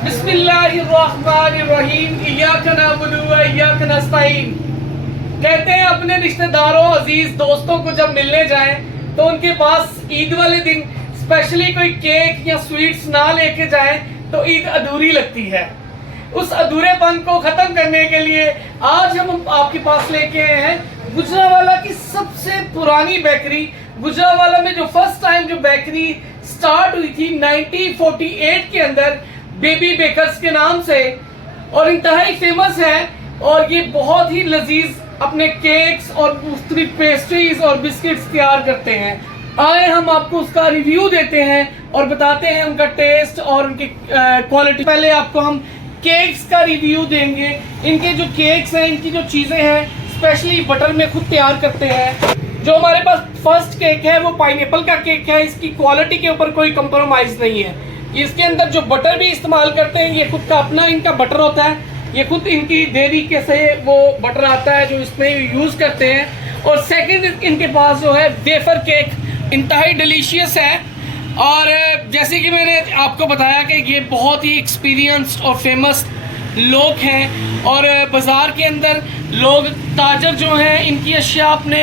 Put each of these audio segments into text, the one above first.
बिस्मिल्लाहिर्रहमानिर्रहीम, इय्याका नअबुदु व इय्याका नस्तईन। कहते हैं अपने रिश्तेदारों, अजीज दोस्तों को जब मिलने जाएं तो उनके पास ईद वाले दिन स्पेशली कोई केक या स्वीट्स ना लेके जाएं तो ईद अधूरी लगती है। उस अधूरेपन को खत्म करने के लिए आज हम आपके पास लेके आए हैं गुजरावाला की सबसे पुरानी बेकरी। गुजरावाला में जो फर्स्ट टाइम जो बेकरी स्टार्ट हुई थी 1948 के अंदर, बेबी बेकर्स के नाम से, और इंतहाई फेमस है। और ये बहुत ही लजीज अपने केक्स और मुख्तलिफ पेस्ट्रीज और बिस्किट्स तैयार करते हैं। आए हम आपको उसका रिव्यू देते हैं और बताते हैं उनका टेस्ट और उनकी क्वालिटी। पहले आपको हम केक्स का रिव्यू देंगे। इनके जो केक्स हैं, इनकी जो चीज़ें हैं, स्पेशली बटर में खुद तैयार करते हैं। जो हमारे पास फर्स्ट केक है वो पाइनएप्पल का केक है। इसकी क्वालिटी के ऊपर कोई कंप्रोमाइज़ नहीं है। इसके अंदर जो बटर भी इस्तेमाल करते हैं ये खुद का अपना इनका बटर होता है। ये खुद इनकी डेयरी के से वो बटर आता है जो इसमें यूज़ करते हैं। और सेकंड इनके पास जो है वेफर केक इंतहाई डिलीशियस है। और जैसे कि मैंने आपको बताया कि ये बहुत ही एक्सपीरियंस्ड और फेमस लोग हैं और बाज़ार के अंदर लोग ताजर जो हैं इनकी अशिया अपने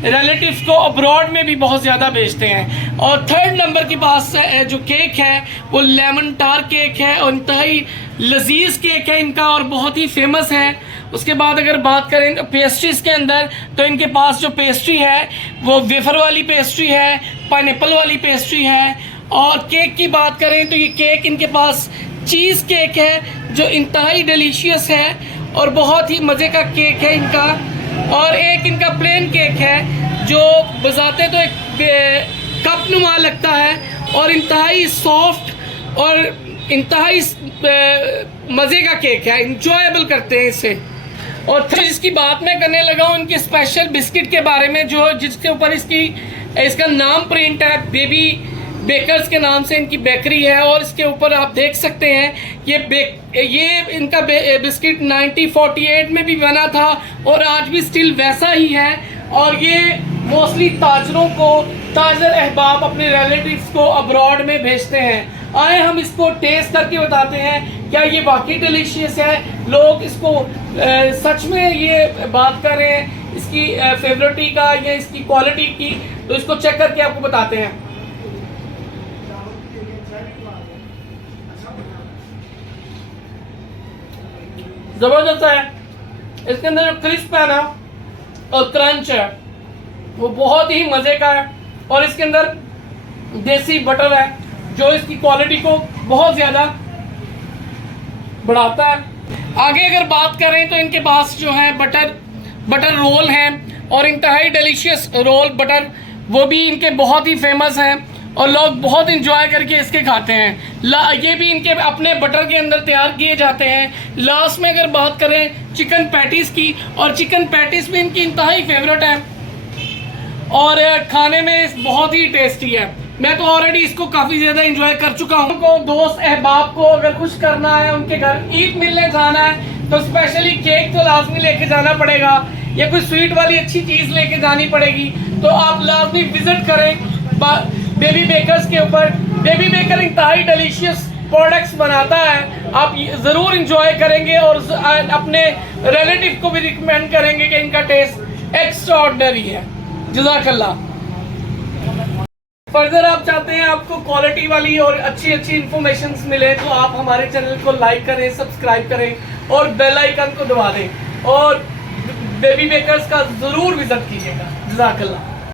रिलेटिव्स को अब्रॉड में भी बहुत ज़्यादा बेचते हैं। और थर्ड नंबर के पास जो केक है वो लेमन टार केक है और इंतहाई लजीज केक है इनका और बहुत ही फेमस है। उसके बाद अगर बात करें पेस्ट्रीज़ के अंदर तो इनके पास जो पेस्ट्री है वो वेफर वाली पेस्ट्री है, पाइनएप्पल वाली पेस्ट्री है। और केक की बात करें तो ये केक इनके पास चीज़ केक है जो इंतहाई डिलीशियस है और बहुत ही मज़े का केक है इनका। और एक इनका प्लेन केक है जो बजाते तो एक कप नुमा लगता है और इंतहाई सॉफ्ट और इंतहाई मज़े का केक है, इंजॉयबल करते हैं इसे। और जिसकी बात मैं करने लगा हूँ इनके स्पेशल बिस्किट के बारे में, जो जिसके ऊपर इसका नाम प्रिंट है, बेबी बेकर्स के नाम से इनकी बेकरी है। और इसके ऊपर आप देख सकते हैं ये इनका बिस्किट 1948 में भी बना था और आज भी स्टिल वैसा ही है। और ये मोस्टली ताजरों को, ताजर अहबाब अपने रिलेटिव्स को अब्रॉड में भेजते हैं। आए हम इसको टेस्ट करके बताते हैं क्या ये वाकई डिलीशियस है। लोग इसको सच में ये बात कर रहे हैं इसकी फेवरेटी का या इसकी क्वालिटी की, तो इसको चेक करके आपको बताते हैं। जबरदस्त है। इसके अंदर जो क्रिस्प है ना और क्रंच है वो बहुत ही मज़े का है। और इसके अंदर देसी बटर है जो इसकी क्वालिटी को बहुत ज़्यादा बढ़ाता है। आगे अगर बात करें तो इनके पास जो है बटर रोल हैं और इंतहाई डिलीशियस रोल बटर, वो भी इनके बहुत ही फेमस हैं और लोग बहुत इंजॉय करके इसके खाते हैं। ये भी इनके अपने बटर के अंदर तैयार किए जाते हैं। लास्ट में अगर बात करें चिकन पैटीज़ की, और चिकन पैटीज़ भी इनकी इंतहाई फेवरेट है और खाने में बहुत ही टेस्टी है। मैं तो ऑलरेडी इसको काफ़ी ज़्यादा इंजॉय कर चुका हूँ। को दोस्त अहबाब को अगर खुश करना है, उनके घर ईद मिलने जाना है तो स्पेशली केक तो लाजमी लेके जाना पड़ेगा या कोई स्वीट वाली अच्छी चीज़ लेके जानी पड़ेगी। तो आप लाजमी विज़िट करें बेबी बेकर्स के ऊपर। बेबी बेकर इंतहाई डिलीशियस प्रोडक्ट्स बनाता है, आप ज़रूर इंजॉय करेंगे और अपने रिलेटिव को भी रिकमेंड करेंगे कि इनका टेस्ट एक्स्ट्रा ऑर्डिनरी है। जज़ाकल्लाह। फर्दर आप चाहते हैं आपको क्वालिटी वाली और अच्छी इंफॉर्मेशन मिले तो आप हमारे चैनल को लाइक करें, सब्सक्राइब करें और बेल आइकन को दबा दें और बेबी बेकर्स का ज़रूर विजिट कीजिएगा। जज़ाकल्लाह।